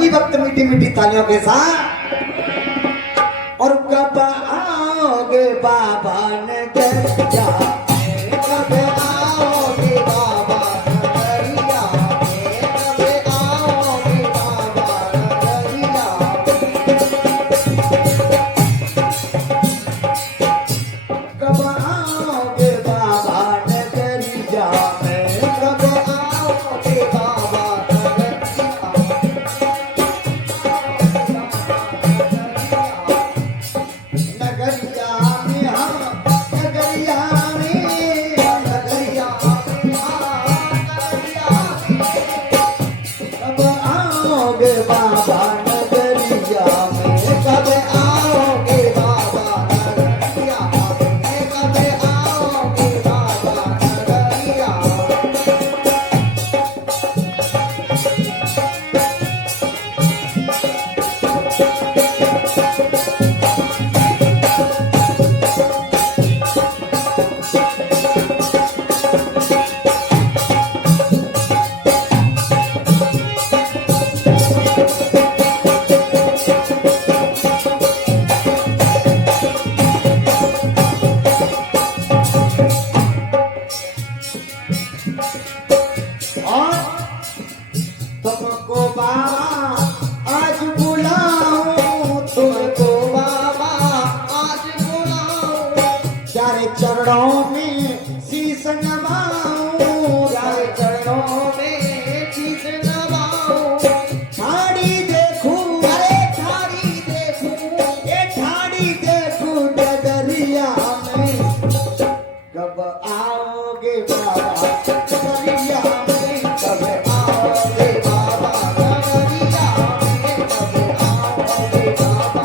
सभी वक्त मीठी मीठी तालियों के साथ। और कब आओगे बाबा नगरिया, कब आओगे बाबा नगरिया, कब आओगे बाबा नगरिया। कब आओगे बाबा नगरिया, कब आओगे बाबा नगरिया में हम, नगरिया में, नगरिया में कब आओगे बाबा नगरिया में, कब आओगे बाबा नगरिया में, कब आओगे बाबा नगरिया। और तुमको बाबा आज बुलाऊं, तुमको बाबा आज बुलाऊं, तेरे चरणों में शीश नवाऊं, तेरे चरणों में शीश नवाऊं। ठाड़ी देखूं, अरे ठाड़ी देखूं, ये ठाड़ी देखूं डगरिया में, कब आओगे बाबा नगरिया में, कब आओगे बाबा नगरिया में, कब आओगे बाबा।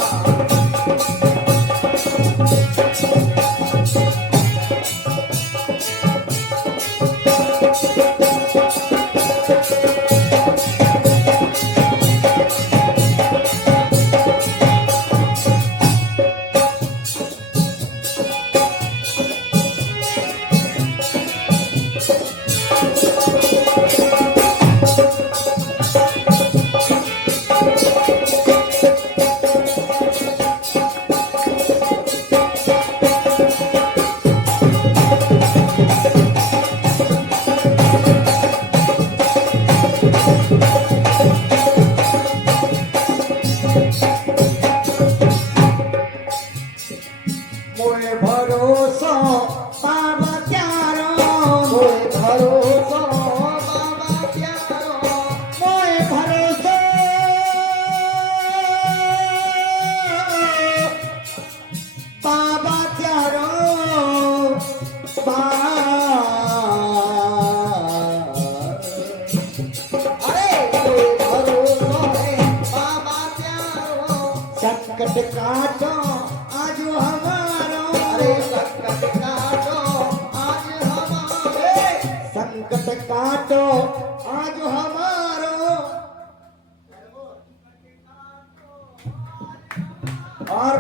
मोए भरोसा बाबा त्यारो, मोए भरोसा बाबा त्यारो, मोए भरोसा बाबा त्यारो, अरे मोए भरोसा है बाबा त्यारो। संकट काटो आज हमारो, अरे संकट काटो आज हमारे, संकट काटो आज हमारो। और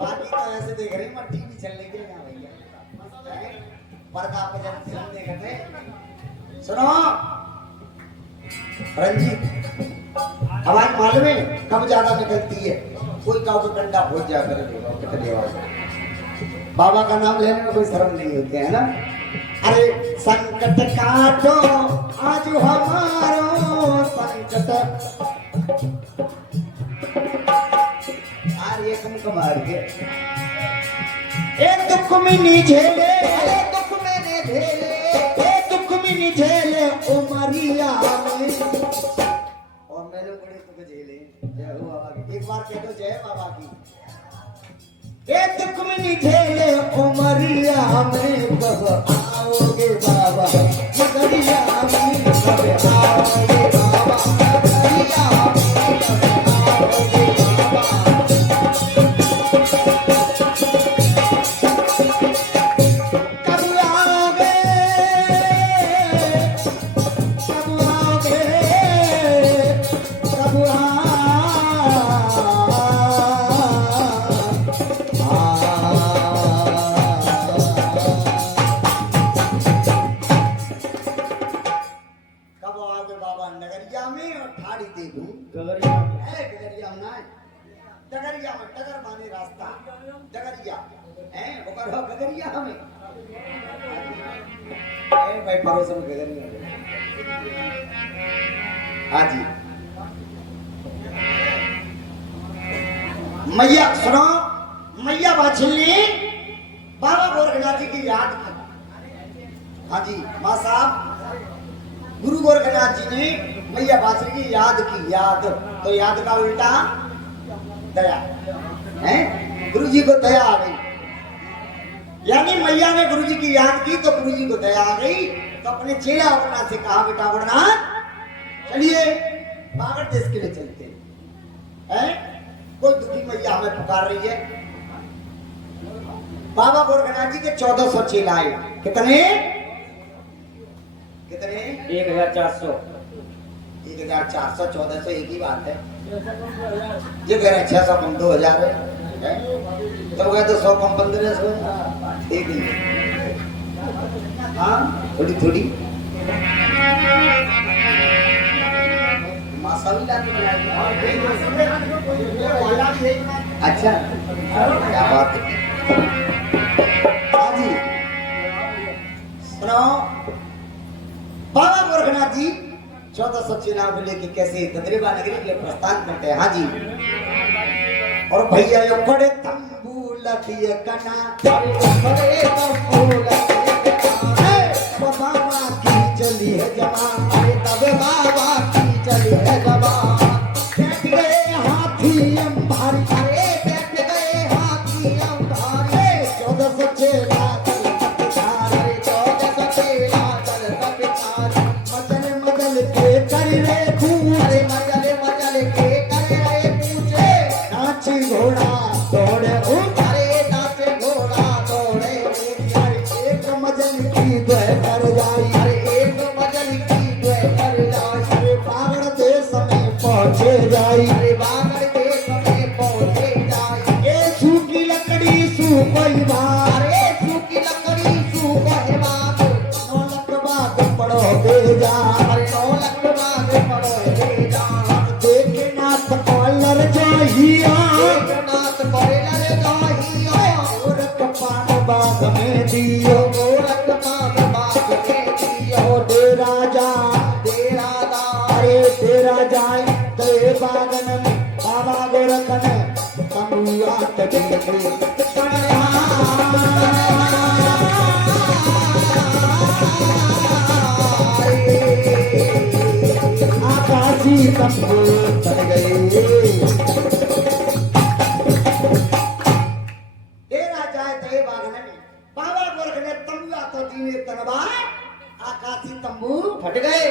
बाकी तो ऐसे देख रही मैं टीवी चलने के लिए भैया पर्दा पे जब फिल्म देख रहे थे। सुनो रंजीत, हमारी मालूम है कब ज्यादा निकलती है, कोई का तो डंडा भोज जा कर कितने बाबा का नाम लेने में कोई शर्म नहीं होती है ना। अरे संकट काटो आज हमारो, संकट यार ये कम मार के एक दुख में नहीं झेले, अरे दुख में नहीं झेले, एक दुख में नहीं झेले उमरिया में, और मेरे बड़े दुख झेले। जय हो बाबा की, एक बार कह दो जय बाबा की। एक दुख में नहीं झेले उमरिया में, कब आओगे बाबा नगरिया में, कब आओगे बाबा नगरिया में, कब आओगे बाबा। कब आओगे, कब आओगे, कब डगरिया में डगर माने रास्ता डगरिया हैं वो करो गगरिया हमें ए भाई पड़ोस में गगरिया हाँ जी मैया सुनो मैया बाछिल ने बाबा गोरखनाथ जी की याद की हाँ जी माँ साहब गुरु गोरखनाथ जी ने मैया बाछिल की याद की याद तो याद का उल्टा दया है गुरु जी को दया आ गई यानी मैया ने गुरु जी की याद की तो गुरु जी को दया आ गई तो अपने चेला अमरनाथ से कहा बेटा अमरनाथ चलिए बागड़ देश के लिए चलते हैं कोई दुखी मैया हमें पुकार रही है बाबा गोरखनाथ जी के 1400 चेला आए कितने कितने 1400 1400 एक ही बात है ये कह रहे 600 कम 2000 है तो गए तो 100 कम 1500 एक ही हाँ थोड़ी थोड़ी अच्छा क्या बात है हाँ जी सुनो बाबा गोरखनाथ जी 1400 चेलाओं को लेके कैसे ददरेबा नगरी के लिए प्रस्थान करते हैं हाँ जी और भैया यो बड़े तंबू लदिए कना बड़े तंबू लदिए कना बाबा की चली है जवान अरे तब बाबा की चली है जवान बैठ गए हाथी अंबारी अरे बैठ गए हाथी अंबारी 1400 चेला घोड़ा दौड़े अरे नाचे घोड़ा दौड़े एक मजल की द्वय कर जाई अरे एक मजल की द्वय कर जाई अरे बागड़ देश में पहुंचे जाई अरे बागड़ देश में पहुंचे जाई ए सूखी लकड़ी सूखई बार ए सूखी लकड़ी सूखई बार 9 लख बाद पड़ो दे जा अरे 9 लख बाद पड़ो दे जा देखे नाथ कॉलर चाहिए बाग में दियो गोरखनाथ बाग में दियो डेरा जा डेरा दारे डेरा जाए ते बागन में बाबा गोरखन तमुआत के आकाशी तंबू चल गए आकाशी तंबू फट गए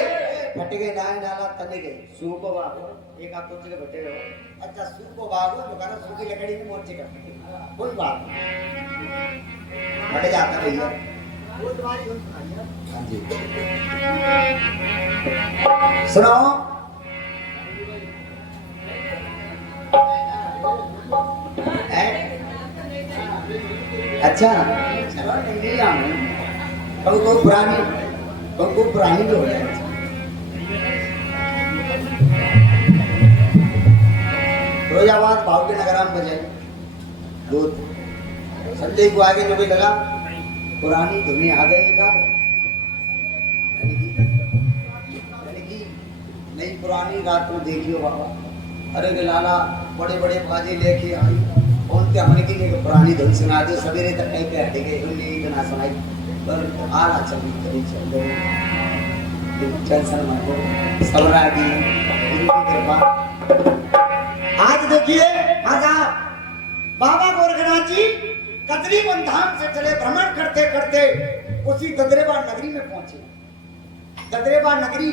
डाला तने गए सूको बागो एक आप कुछ के फटे गए अच्छा सूको बागो जो कहना सूखी लकड़ी में मोर्चे करते कोई बात नहीं फट जाता भैया हाँ जी सुनो अच्छा चलो इंडिया में हमको पुरानी जो है फिरोजाबाद भाव के नगराम बजाई दो संजय को आगे जो भी लगा पुरानी धुनी आ गई नई पुरानी रात में देखियो बाबा अरे के लाला बड़े बड़े बाजे लेके आई कौन के हमने की पुरानी धुन सुना दो सवेरे तक कहीं पे हटे गए उन्हें गाना सुनाई पर आला चल टेंशन मत लो सबरा की गुरु की कृपा आज देखिए आजा बाबा गोरखनाथ जी कदरीवन धाम से चले भ्रमण करते करते उसी ददरेबा नगरी में पहुंचे ददरेबा नगरी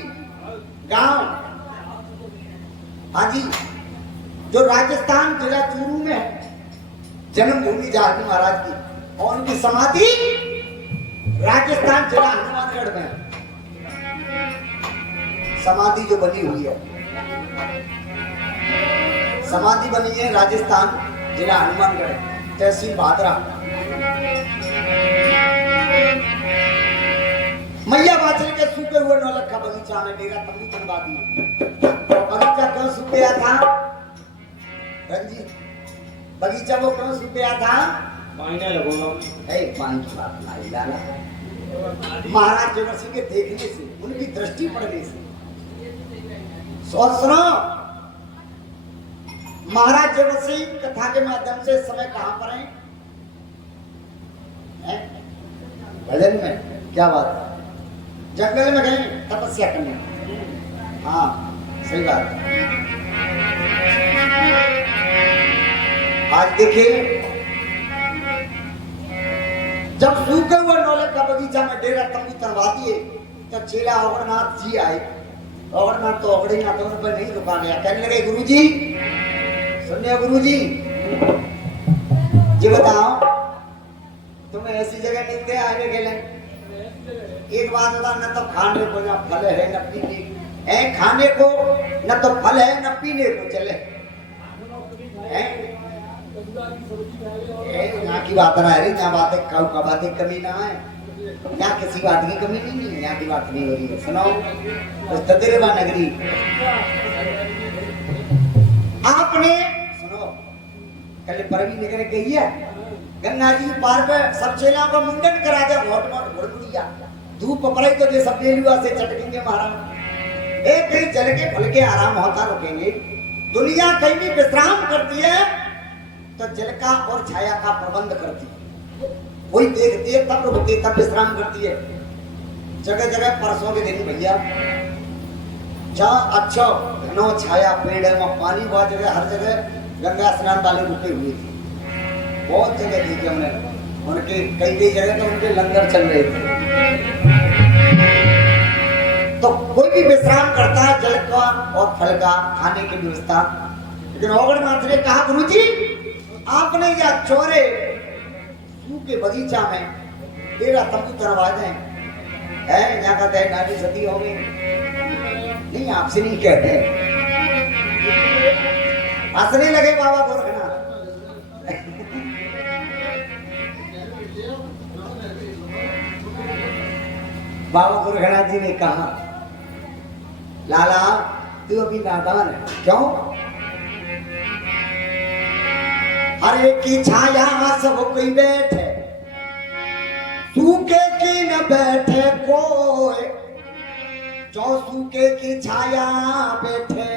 गांव हाजी जो राजस्थान जिला चूरू में है जन्मभूमि जाहरी महाराज की और उनकी समाधि राजस्थान जिला हनुमानगढ़ में समाधि जो बनी हुई है समाधि बनी है राजस्थान जिला हनुमानगढ़ तहसील भादरा मैया बाछल के सूखे हुए 9 लख का बगीचा में डेरा तंबू बनवा दिया बगीचा क्यों सूख गया था रंजीत बगीचा वो क्यों सूख गया था? पानी लगोगा। पानी की बात नहीं लाला। महाराज देवर्षि के देखने से, उनकी दृष्टि पड़ने से, सोच सुनो, महाराज देवर्षि कथा के माध्यम से इस समय कहां पर हैं? भजन में। क्या बात है? जंगल में गए तपस्या करने। हाँ सही बात। आज देखिए, जब सूखे हुए नौले का बगीचा में डेरा तंबू तरवा दिए, तब चेला अवगढ़नाथ जी आए। अवगढ़नाथ तो अवगढ़नाथ पर नहीं रुका गया, कहने लगे गुरुजी सुनिए, गुरुजी जी बताओ, तुम्हें ऐसी जगह मिलते आने के लिए? एक बात बता, न तो खाने को न फल है न पीने है, खाने को न तो फल है न पीने को चले। यहाँ की बात ना है, यहाँ बातें का बातें कमी ना है, यहाँ किसी बात की कमी नहीं है, यहाँ की बात नहीं हो रही है। सुनो, तदेरवा नगरी आपने सुनो, कल परवी नगर गई है, गंगा जी पार पे सब चेला को मुंडन करा दिया, घोट मोट घुड़मुड़िया धूप पपड़ाई तो ये सब ले लिया से चटकेंगे महाराज। एक कहीं चल के फल के आराम होता रुकेंगे। दुनिया कहीं भी विश्राम करती है तो जल का और छाया का प्रबंध करती है। वही देखती है तब रुकती है, तब विश्राम करती है। जगह जगह परसों के दिन भैया जहाँ अच्छा घनो छाया पेड़ है, वहाँ पानी बहुत जगह, हर जगह गंगा स्नान वाले रुके हुए थे। बहुत जगह देखे हमने, उनके कई कई जगह तो उनके लंगर चल रहे थे। तो कोई भी विश्राम करता है जल का और फल का खाने की व्यवस्था। लेकिन अवगढ़नाथ ने कहा गुरुजी आपने या चोरे सूखे बगीचा में डेरा तंबू तरवा दें, यहाँ कहते हैं नारी सती हो गई। नहीं आपसे नहीं कहते, हंसने लगे बाबा गोरखनाथ। बाबा गोरखनाथ जी ने कहा लाला तू अभी नादान है। क्यों? हरे की छाया सब कोई बैठे, सूखे की न बैठे कोई, जो सूखे की छाया बैठे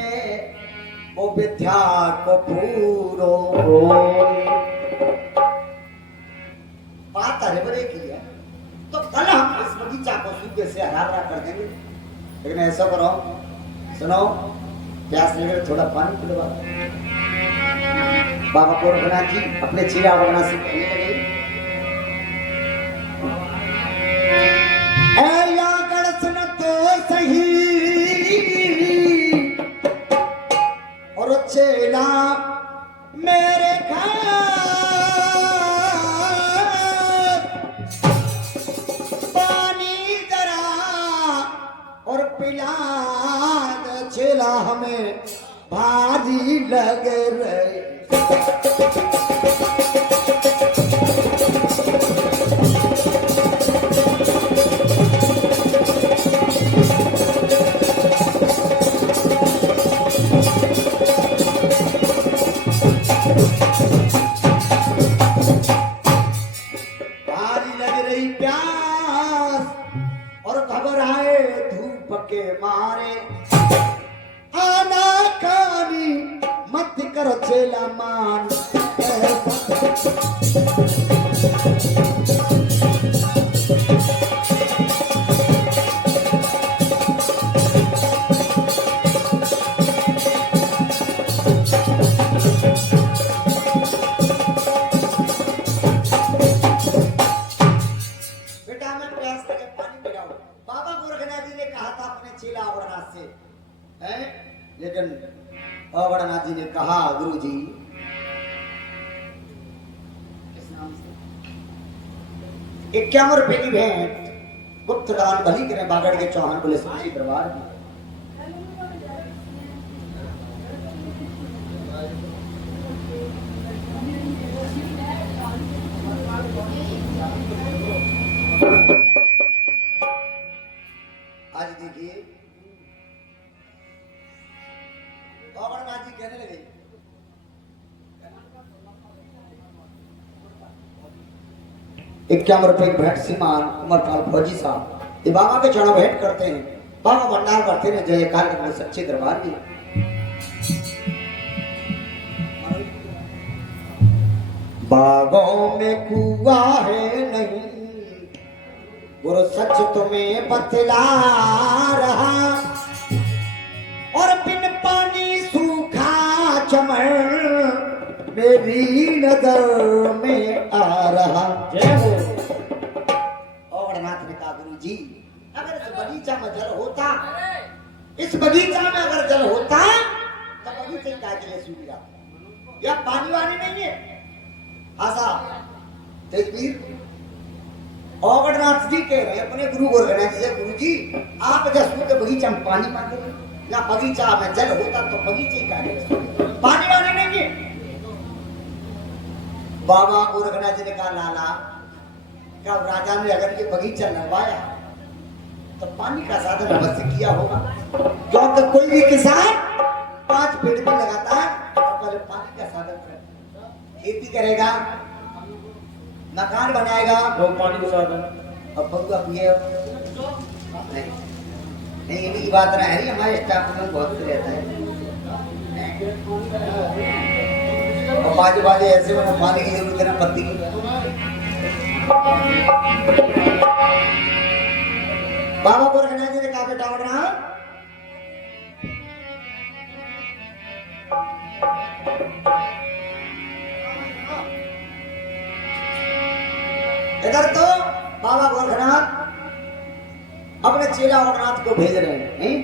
वो विद्या को पूरो। बात अरे बड़े की है, तो कल हम इस बगीचा को सूखे से हरा भरा कर देंगे। लेकिन ऐसा करो, सुनो, प्यास लगे थोड़ा पानी पिलवा। बाबा गोरखनाथ जी अपने चेला अवगढ़नाथ से कहने लगे, ऐया गणसन तो सही और चेला मेरे घर पानी जरा और पिला दे, चेला हमें भारी लग रही। भारी लग रही प्यास और घबराए धूप के मारे, आना कानी मत करो चेला मान। बेटा मैं प्यास लगे पानी पिलाओ। बाबा गोरखनाथ जी ने कहा था अपने चेला अवगढ़नाथ से, हैं? लेकिन अवगढ़नाथ जी ने कहा गुरुजी ₹51 की भेंट गुप्त दान भली करें बागड़ के चौहान बोले सब्जी दरबार में। आज देखिए अवगढ़नाथ जी कहने लगे ₹51 की भेंट श्रीमान उमरपाल फौजी साहब ये बाबा के चरणों भेंट करते हैं। बाबा भंडार करते हैं जयकार के सच्चे दरबार की। बागों में कुआ है नहीं गुरु सच तुम्हें बतला रहा और बिन पानी सूखा चमन मेरी नजर में आ रहा। जय हो। और नाथ ने कहा गुरु जी अगर इस बगीचा में जल होता इस बगीचा में अगर जल होता तो बगीचे का जल सूख जाता। या पानी वानी नहीं है आशा तेजवीर औगड़नाथ जी कह रहे हैं अपने गुरु गोरखनाथ जी से गुरु जी आप जसू के बगीचा में पानी मांगे या बगीचा में जल होता तो बगीचे का पानी वानी नहीं है। बाबा गोरखनाथ जी ने कहा लाला क्या राजा ने अगर ये बगीचा लगवाया तो पानी का साधन अवश्य किया होगा क्योंकि कोई भी किसान 5 पेड़ भी लगाता है तो पहले पानी का साधन करेगा, खेती करेगा, मकान बनाएगा वो पानी का साधन। अब बंगा पिए नहीं इनकी बात ना है हमारे स्टाफ में बहुत रहता है और बाजे बाजे ऐसे में पानी की जरूरत है ना पत्ती की। बाबा गोरखनाथ जी ने कहा बेटा उठ रहा इधर तो बाबा गोरखनाथ अपने चेला औरनाथ को भेज रहे हैं नहीं?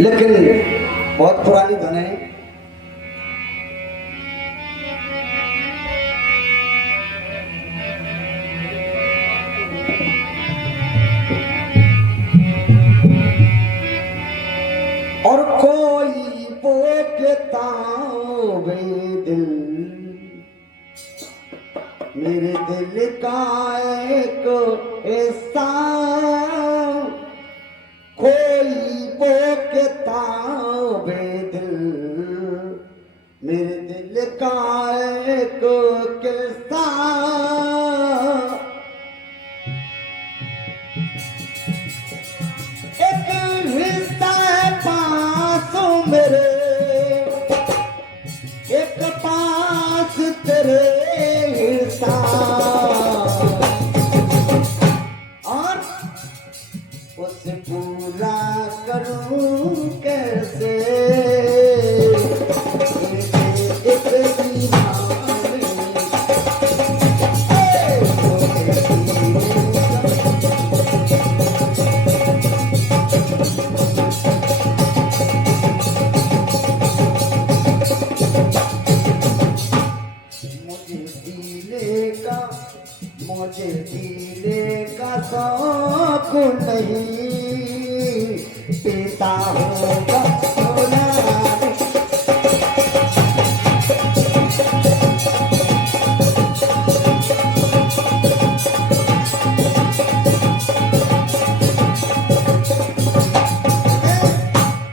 लेकिन बहुत पुरानी धन है। और कोई बोलता वे दिल मेरे दिल का एक ऐसा कोई बोलता वे दिल मेरे दिल का एक किस्सा एक हिस्सा है पासों मेरे एक पास तेरे हिस्सा और उसे पूरा करूं कैसे एक दीवाने मुझे पीने का शौक नहीं पीता होगा सोना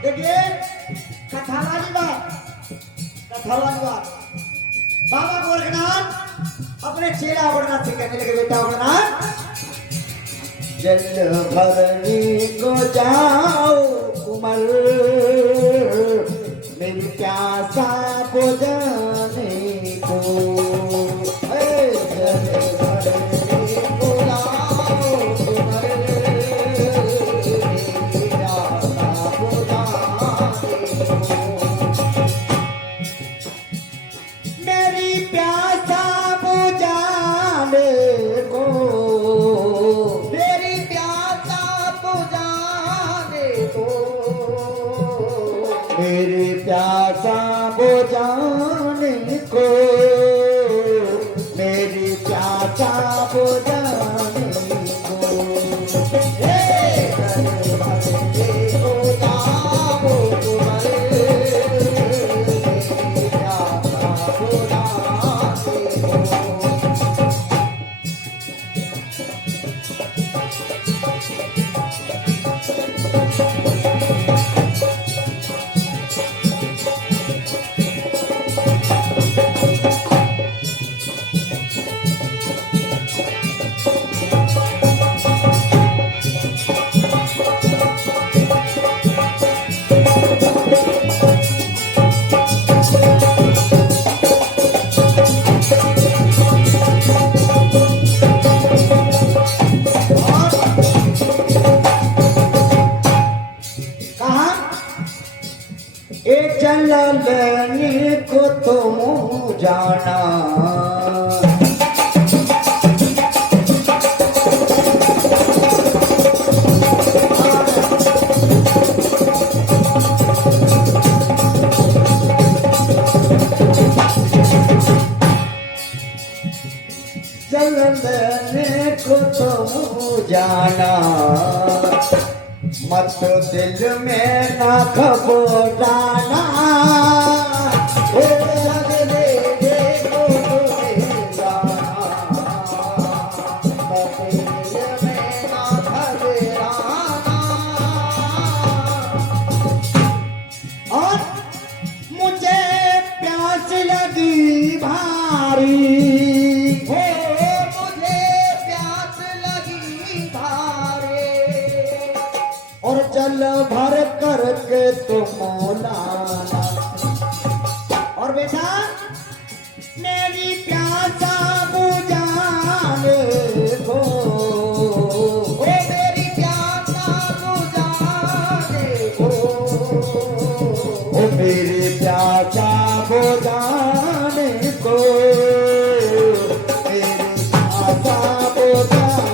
देखिए कथा वाली बात बाबा गोरखनाथ अपने चेला औरनाथ से कहने लगे बेटा औरनाथ जल भरने को जाओ कुमल मेरी प्यासा बुझाने को जल भरने को जाओ कुमल मेरी प्यासा बुझाने को मेरी प्यासा बुझाने को मेरी प्यासा बुझाने को मेरी प्यासा बुझाने को मेरी प्यासा बुझाने को ए चलने को तुम जाना चलने को तुम जाना मत दिल में ना घबराना लगने देखो तुम्हें जाना मत दिल में ना घबराना और मुझे प्यास लगी भारी और जल भर करके तुम लाना और बेटा मेरी प्यासा बुझाने को ओ मेरी प्यासा बुझाने को ओ मेरी प्यासा बुझाने को मेरी प्यासा बुझाने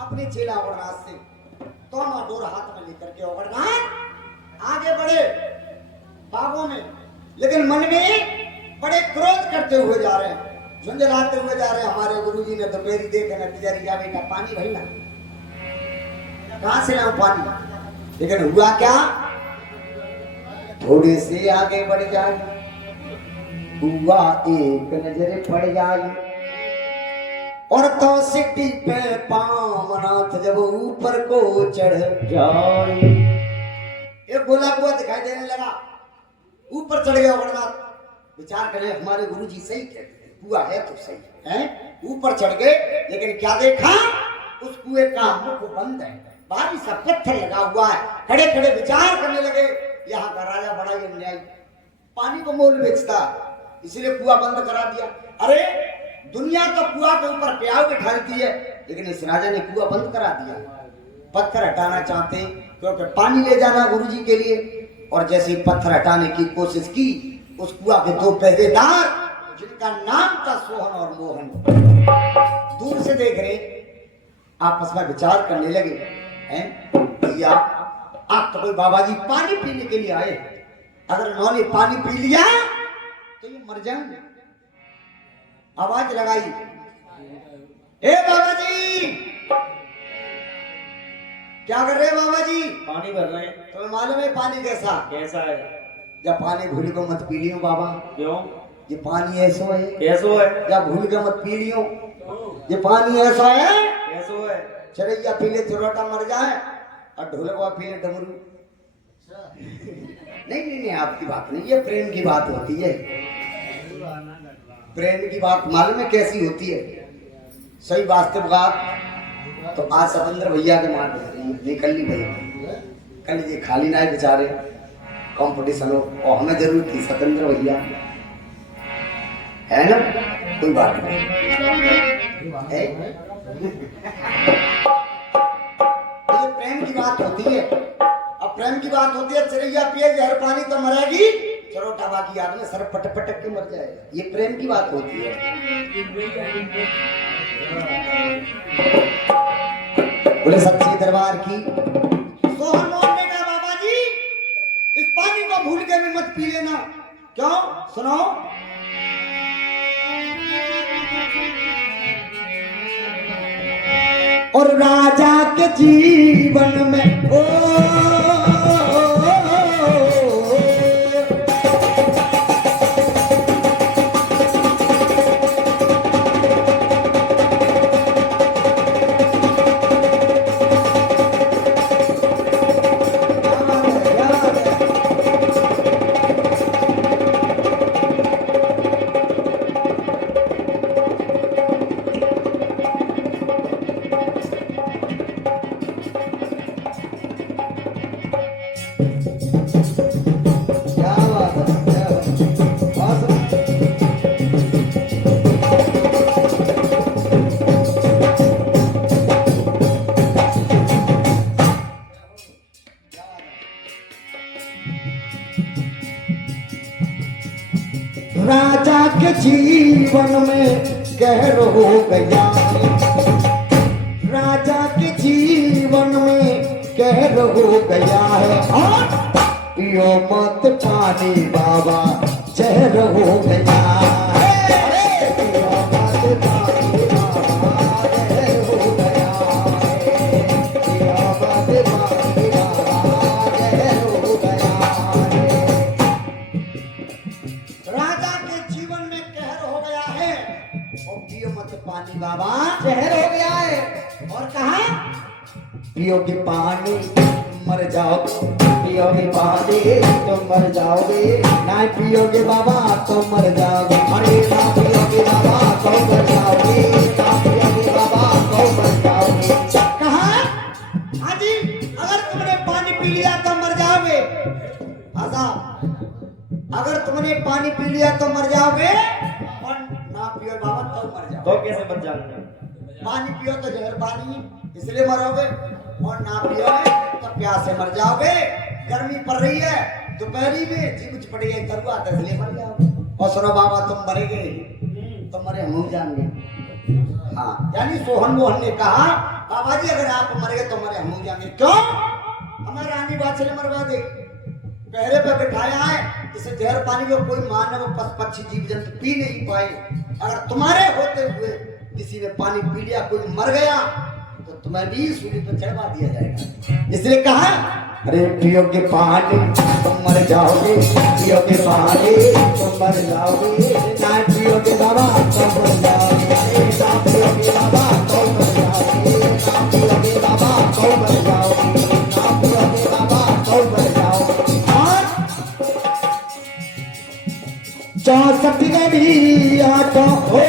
अपने चेला अमरनाथ से दोनों डोर हाथ में लेकर के अमरनाथ आगे बढ़े बागों में, लेकिन मन में बड़े क्रोध करते हुए जा रहे हैं, झुंझलाते हुए जा रहे हैं। हमारे गुरुजी ने दोपहरी देखे नतीजा जा बेटा पानी भरना, कहां से लाऊं पानी। लेकिन हुआ क्या, थोड़े से आगे बढ़ जाए हुआ एक नजर पड़ जाए और तो सिटी पे पामनाथ जब ऊपर को चढ़ जाए एक गोला कुआ दिखाई देने लगा, ऊपर चढ़ गया अमरनाथ। विचार करें हमारे गुरुजी सही कहते हैं, कुआ है तो सही है, ऊपर चढ़ गए। लेकिन क्या देखा, उस कुएं का मुख बंद है, भारी सा पत्थर लगा हुआ है। खड़े खड़े विचार करने लगे, यहाँ का राजा बड़ा ही अन्यायी, पानी को मोल बेचता, इसलिए कुआ बंद करा दिया। अरे दुनिया तो कुआ के ऊपर प्याव बिठाती है, लेकिन इस राजा ने कुआ बंद करा दिया। पत्थर हटाना चाहते क्योंकि पानी ले जाना गुरुजी के लिए, और जैसे ही पत्थर हटाने की कोशिश की, उस कुआ के दो पहरेदार जिनका नाम था सोहन और मोहन, दूर से देख रहे, आपस में विचार करने लगे, हैं भैया आप तो कोई बाबा जी पानी पीने के लिए आए, अगर उन्होंने पानी पी लिया तो ये मर जाएंगे। आवाज लगाई, ए बाबा जी क्या कर रहे हैं बाबा जी? पानी भर रहे हैं। तुम्हें मालूम है पानी कैसा कैसा है? जब पानी भूल को मत पी लियो बाबा। क्यों? ये पानी ऐसा है। कैसो है? जब भूल के मत पी लियो, ये पानी ऐसा है। कैसो है? चरैया पी ले चुरोटा मर जाए और ढोलकवा पी ले डमरू। नहीं नहीं नहीं, आपकी बात नहीं, ये प्रेम की बात होती है। प्रेम की बात मालूम है कैसी होती है, सही वास्तव बात। तो आज सतेंद्र भैया के मार निकल ली भैया, कल ये खाली ना बेचारे, कंपटीशन हो और हमें जरूरत थी सतेंद्र भैया, है ना, कोई बात नहीं है। ये प्रेम की बात होती है। अब प्रेम की बात होती है, चिड़ैया पिए जहर पानी तो मरेगी, चरोटा बाकी आदमी सर पटक पटक के मर जाएगा, ये प्रेम की बात होती है। बोले सच्चे दरबार की। सोहन मोहन ने कहा बाबा जी इस पानी को भूल के भी मत पी लेना। क्यों? सुनो, और राजा के जीवन में क्या बात है, क्या बात है। और राजा के जीवन में कहर हो गया है, राजा के जीवन में कहर हो गया है, और पियो मत पानी बाबा जहर हो गया है, पियो मत पानी बाबा जहर हो गया है, पियो मत पानी बाबा जहर हो गया है। राजा के जीवन में कहर हो गया है और पियो मत पानी बाबा जहर हो गया है, और कहा पियोगे पानी मर जाओगे, पियोगे पानी तो मर जाओगे, ना पियोगे बाबा तो मर जाओगे, अरे ना पियोगे बाबा तो मर जाओगे, ना पियोगे बाबा तो मर जाओगे। कहा हाजी अगर तुमने पानी पी लिया तो मर जाओगे, अगर तुमने पानी पी लिया तो मर जाओगे, और ना पियो बाबा तो मर जाओगे। तो कैसे बच जाओगे? पानी पियो तो जहर पानी इसलिए मरोगे, और ना पियोगे तो प्यास से मर जाओगे। गर्मी पड़ रही है, दोपहरी में जीभ पड़ी है तरुआ तो इसलिए मर जाओगे। और सुनो बाबा तुम मरेगे, तुम मरे हम जाएंगे। हाँ यानी सोहन मोहन ने कहा बाबा जी अगर आप मरेगे तो मरे हम जाएंगे। क्यों? हमारे रानी बादशाह ने मरवा दे, पहरे पे बिठाया है, इसे जहर पानी को कोई मानव पक्षी जीव जंतु पी नहीं पाए। अगर तुम्हारे होते हुए किसी ने पानी पी लिया, कोई मर गया, तो तुम्हें भी सूली पर चढ़वा दिया जाएगा। इसलिए कहा अरे पियोगे पानी तुम मर जाओगे, पियोगे पानी तुम मर जाओगे, ना पियोगे बाबा तुम मर जाओगे, ना पियोगे बाबा तुम मर जाओगे, ना पियोगे बाबा तुम मर जाओगे, ना पियोगे बाबा तुम मर जाओगे। और 64 घड़ी आटा हो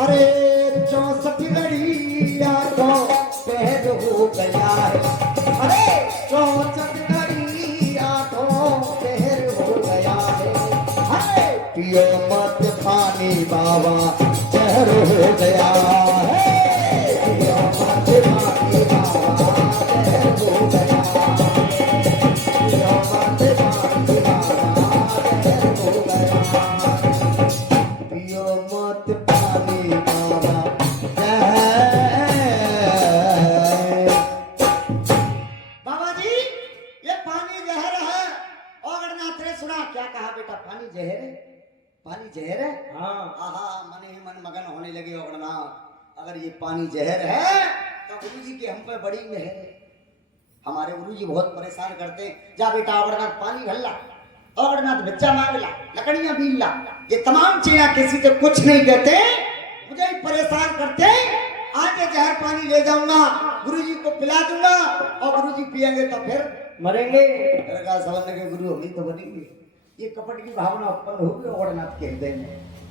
अरे 64 घड़ी आटा पहर हो गया है, अरे 64 घड़ी आटा पहर हो गया है, अरे पियो मत पानी बाबा जहर हो गया है, पियो मत पानी बाबा जहर हो गया है, पियो मत पानी बाबा जहर हो गया है, पियो मत पानी बाबा बाबा जी ये पानी जहर है। औगड़नाथ ने सुना क्या कहा बेटा? पानी जहर है, पानी जहर है। हाँ आहा मन ही मन मगन होने लगे औगड़नाथ। अगर ये पानी जहर है तो गुरु जी की हम पे बड़ी मेहर है। हमारे गुरु जी बहुत परेशान करते हैं, जा बेटा औगड़नाथ पानी भर ला, औगड़नाथ बच्चा मांग ला, लकड़ियां बीन ला। ये तमाम चीजें किसी से कुछ नहीं कहते, मुझे ही परेशान करते। आज ये जहर पानी ले जाऊंगा, गुरुजी को पिला दूंगा, और गुरुजी पिएंगे तो फिर मरेंगे। समझने के गुरु हम ही तो बनेंगे। ये कपट की भावना उत्पन्न होगी औगड़नाथ के हृदय में।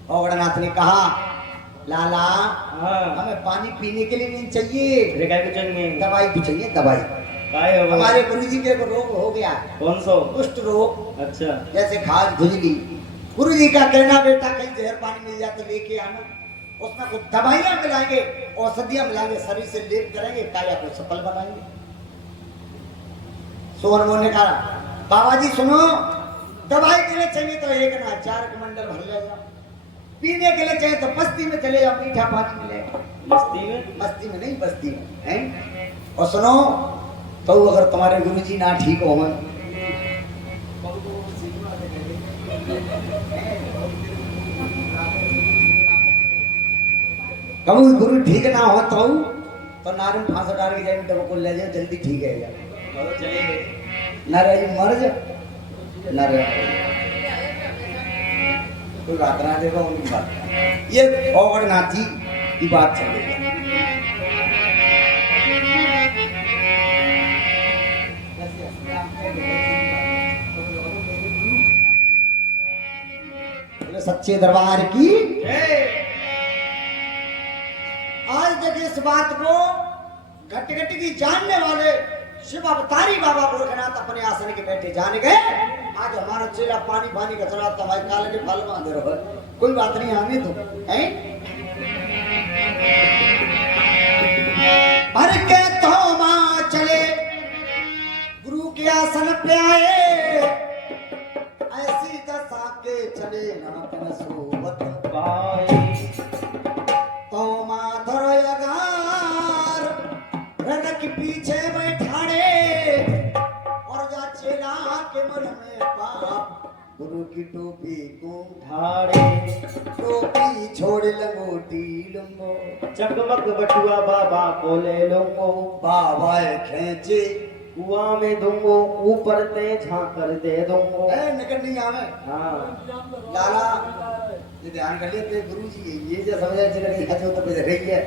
औगड़नाथ ने कहा लाला हाँ हमें पानी पीने के लिए नहीं चाहिए, दवाई भी चाहिए, दवाई। काय होगा? हमारे गुरुजी के रोग हो गया, कौन सा? कुष्ठ रोग, अच्छा जैसे खाज खुजली। गुरुजी का कहना बेटा कहीं जहर पानी मिल जाए तो लेके आना, उसमें कुछ दवाइयां मिलाएंगे, औषधियां मिलाएंगे, शरीर से लेप करेंगे, काया को सफल बनाएंगे। सोहन मोहन ने कहा बाबा जी सुनो, दवाई के लिए चाहिए तो एक ना 4 कमंडल भर ले जाओ, पीने के लिए चाहिए तो बस्ती में चले जाओ, मीठा पानी मिलेगा। मस्ती में? मस्ती में नहीं, बस्ती में हैं। और सुनो तो अगर तुम्हारे गुरुजी ना ठीक हो कभी गुरु ठीक ना हो तो नारियल फांसा डाल के जाए डबो को ले जाओ, जल्दी ठीक है चलो चलेंगे। नारायण मर जा नारायण कोई बात ना, देखो उनकी बात ये औगड़नाथ जी की बात चल रही है। सच्चे दरबार की। जय। आज तक इस बात को घट घट की जानने वाले शिव अवतारी बाबा गोरखनाथ अपने आसन के बैठे जाने गए। आज हमारा चेला पानी पानी का चला भाई काले के फल में रहो, कोई बात नहीं, हमें तो है भर के तो मां चले गुरु के आसन पे आए, ऐसी दशा के चले नाथ सोबत पाए। तो माधर यगार रनक पीछे बैठाड़े, और जा चेला के मन में पाप गुरु की टोपी को ढाड़े। टोपी छोड़ लंगोटी लंगो, चकमक बटुआ बाबा को ले लूंगो। बाबा खेचे कुआं में दूंगो, ऊपर ते झांकर दे दूंगो। निकट नहीं आवे। हाँ लाला ये ध्यान कर लिए गुरु जी, ये जो समझ चल रही है जो तो बज रही है,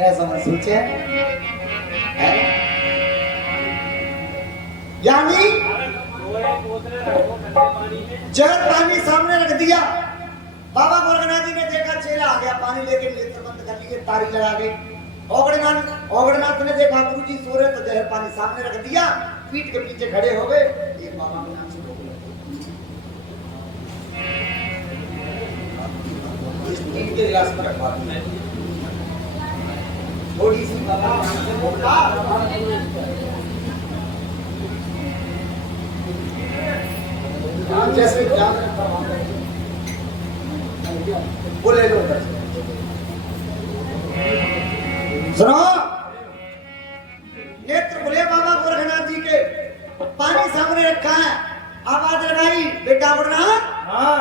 ऐसा मत सोचे है? यानी जल पानी सामने रख दिया, बाबा गोरखनाथ जी ने देखा चेला आ गया, पानी लेके नेत्र बंद कर लिए, तारी लगा गई। ओगड़नाथ ने देखा गुरु जी सो रहे, तो जहर पानी सामने रख दिया, पीठ के पीछे खड़े हो गए। एक बाबा के नाम से इस टीम के गिलास में रखवा दिया, थोड़ी सी बाबा के नाम से जैसे बोले लो सुनो, नेत्र खुले बाबा गोरखनाथ जी के, पानी सामने रखा है, आवाज लगाई, बेटा गोरखनाथ हाँ।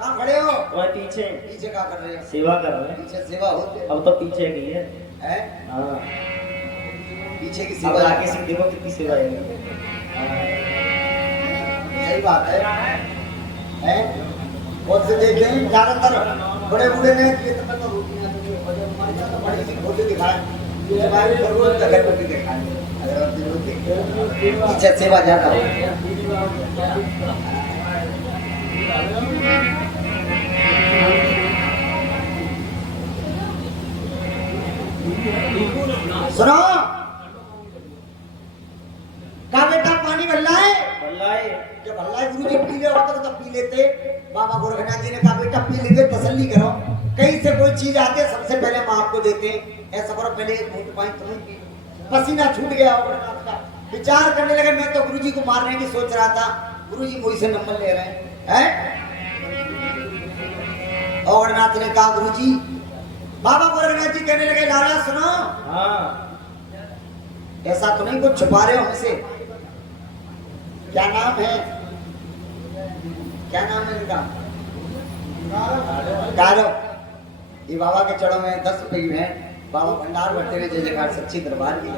कहाँ खड़े हो? वह पीछे पीछे क्या कर रहे हो? सेवा कर रहे हैं। पीछे सेवा होती अब तो पीछे की है। है? हाँ पीछे की अब सेवा आगे से देखो कितनी सेवा है। सही बात है? बहुत से देखें ज्यादातर बड़े बूढ़े ने ये तो मैं तो रोटियां तो हमारे साथ तो बड़ी सी फोटो दिखाए, ये हमारे रोज जगह पर भी दिखाए, अगर आप जरूर देखें पीछे सेवा ज्यादा हो। सुनो का बेटा पानी भल्लाए बल्लाए। जब भल्लाए गुरु जी पी ले होता तो पी लेते। बाबा गोरखनाथ जी ने कहा बेटा पी लेते, तसल्ली करो, कहीं से कोई चीज आती है सबसे पहले हम आपको देते हैं, ऐसा करो पहले एक घूंट पानी तुम्हें पी। पसीना छूट गया गोरखनाथ का, विचार करने लगे मैं तो गुरु जी को मारने की सोच रहा था, गुरु जी मुझसे नंबर ले रहे हैं। गोरखनाथ ने कहा गुरु जी, बाबा गोरखनाथ जी कहने लगे लाला सुनो, हाँ ऐसा तो नहीं कुछ छुपा रहे हो हमसे, क्या नाम है? क्या नाम है इनका? गारो। ये बाबा के चरणों में 10 रुपये है, बाबा भंडार भरते हुए जय जयकार सच्ची दरबार की।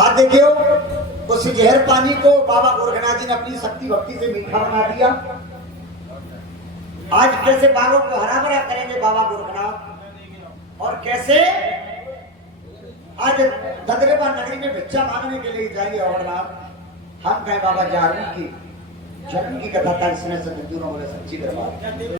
आज देखियो उस जहर पानी को बाबा गोरखनाथ जी ने अपनी शक्ति भक्ति से मीठा बना दिया। आज कैसे बागों को हरा भरा करेंगे बाबा गोरखनाथ, और कैसे आज ददरेबा नगरी में भिक्षा मांगने के लिए जाएंगे गोरखनाथ। हम कहें बाबा जागरण की जन्म की कथा का इसने से बोले सच्ची दरबार।